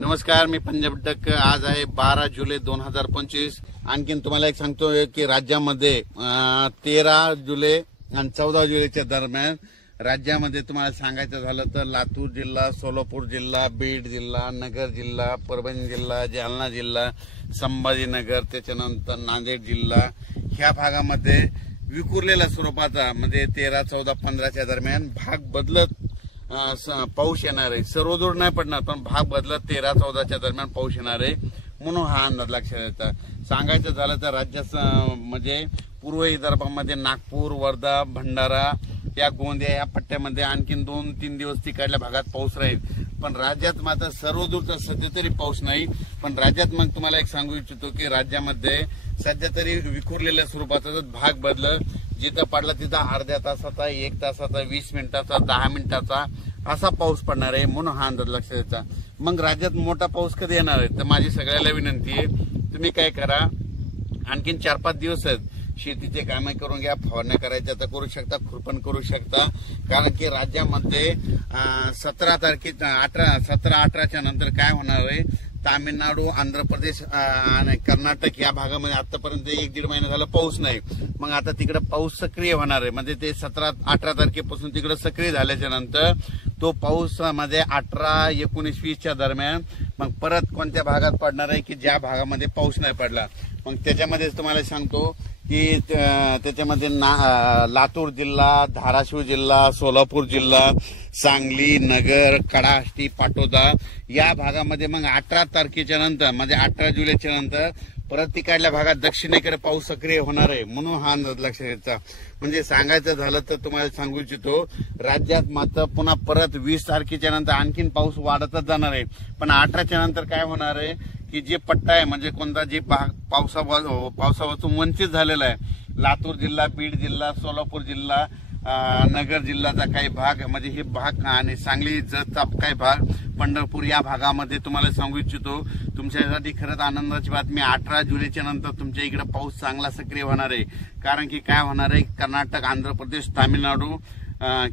नमस्कार, मी पंजाब डक। आज आहे 12 जुलै 2025। आणखीन तुम्हाला एक सांगतोय की राज्यामध्ये 13 जुलै आणि 14 जुलैच्या दरम्यान राज्यामध्ये तुम्हाला सांगायचं झालं तर लातूर जिल्हा, सोलापूर जिल्हा, बीड जिल्हा, नगर जिल्हा, परभणी जिल्हा, जालना जिल्हा, संभाजीनगर, त्याच्यानंतर नांदेड जिल्हा ह्या भागामध्ये विखुरलेल्या स्वरूपाचा म्हणजे 13, 14, 15च्या दरम्यान भाग बदलत पाऊस येणार आहे। सर्वदूर नाही पडणार पण भाग बदलत 13, 14च्या दरम्यान पाऊस येणार आहे म्हणून हा अंदाज लक्षात येतो। सांगायचं झालं तर राज्यात म्हणजे पूर्व विदर्भामध्ये नागपूर, वर्धा, भंडारा या गोंदिया या पट्ट्यामध्ये आणखीन 2-3 दिवस तिकडल्या भागात पाऊस राहील। पण राज्यात मात्र सर्वदूरचा सध्या तरी पाऊस नाही। पण राज्यात मग तुम्हाला एक सांगू इच्छितो की राज्यामध्ये सध्या तरी विखुरलेल्या स्वरूपाचा भाग बदल जिथं पडला तिथं अर्ध्या तासाचा, 1 तासाचा, 20 मिनिटाचा, 10 मिनिटाचा असा पाऊस पडणार आहे म्हणून हा अंदाज लक्षात येतो। मग राज्यात मोठा पाऊस कधी येणार आहे तर माझी सगळ्याला विनंती आहे, तुम्ही काय करा, आणखीन 4-5 दिवस आहेत, शेतीचे कामे करून घ्या, फवारण्या करायच्या तर करू शकता, खुरपण करू शकता। कारण की राज्यामध्ये 17-18च्या नंतर काय होणार आहे, तामिळनाडू, आंध्र प्रदेश आणि कर्नाटक या भागामध्ये आतापर्यंत 1-1.5 महिना झाला पाऊस नाही। मग आता तिकडे पाऊस सक्रिय होणार आहे, म्हणजे ते 17-18 तारखेपासून तिकडे सक्रिय झाल्याच्या नंतर तो पाऊस मध्ये 18, 19, 20च्या दरम्यान मग परत कोणत्या भागात पडणार आहे की ज्या भागामध्ये पाऊस नाही पडला। मग त्याच्यामध्ये तुम्हाला सांगतो की त्याच्यामध्ये लातूर जिल्हा, धाराशिव जिल्हा, सोलापूर जिल्हा, सांगली, नगर, कडाष्टी, पाटोदा या भागामध्ये मग 18 तारखेच्या नंतर म्हणजे 18 जुलैच्या नंतर परत तिकडल्या भागात दक्षिणेकडे पाऊस सक्रिय होणार आहे म्हणून हा अंदाज लक्षात घ्यायचा। म्हणजे सांगायचं झालं तर तुम्हाला सांगू इच्छितो, राज्यात मात्र पुन्हा परत 20 तारखेच्या नंतर आणखीन पाऊस वाढतच जाणार आहे। पण 18च्या नंतर काय होणार आहे की जे पट्टा आहे म्हणजे कोणता जे पावसापासून वंचित झालेला आहे, लातूर जिल्हा, बीड जिल्हा, सोलापूर जिल्हा, नगर जिल्ह्याचा काही भाग म्हणजे हे भाग आणि सांगली जतचा काही भाग, पंढरपूर या भागामध्ये तुम्हाला सांगू इच्छितो तुमच्यासाठी खरंच आनंदाची बातमी, 18 जुलैच्या नंतर तुमच्या इकडे पाऊस चांगला सक्रिय होणार आहे। कारण की काय होणार आहे, कर्नाटक, आंध्र प्रदेश, तामिळनाडू,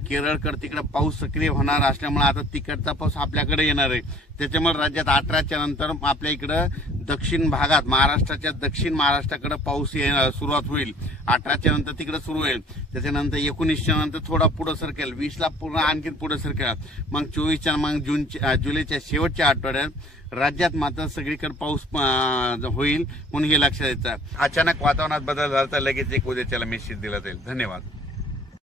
केरळकडे तिकडे पाऊस सक्रिय होणार असल्यामुळे आता तिकडचा पाऊस आपल्याकडे येणार आहे। त्याच्यामुळे राज्यात 18च्या नंतर आपल्या इकडं दक्षिण भागात महाराष्ट्राच्या दक्षिण महाराष्ट्राकडे पाऊस सुरुवात होईल। 18च्या नंतर तिकडे सुरू होईल, त्याच्यानंतर 19च्या नंतर थोडा पुढे सरकेल, 20ला पूर्ण आणखी पुढे सरकेल, मग 24च्या मग जुलैच्या शेवटच्या आठवड्यात राज्यात मात्र सगळीकडे पाऊस होईल म्हणून हे लक्षात द्यायचं। अचानक वातावरणात बदल झाला तर लगेच एक उद्याच्याला मेसेज दिला जाईल। धन्यवाद।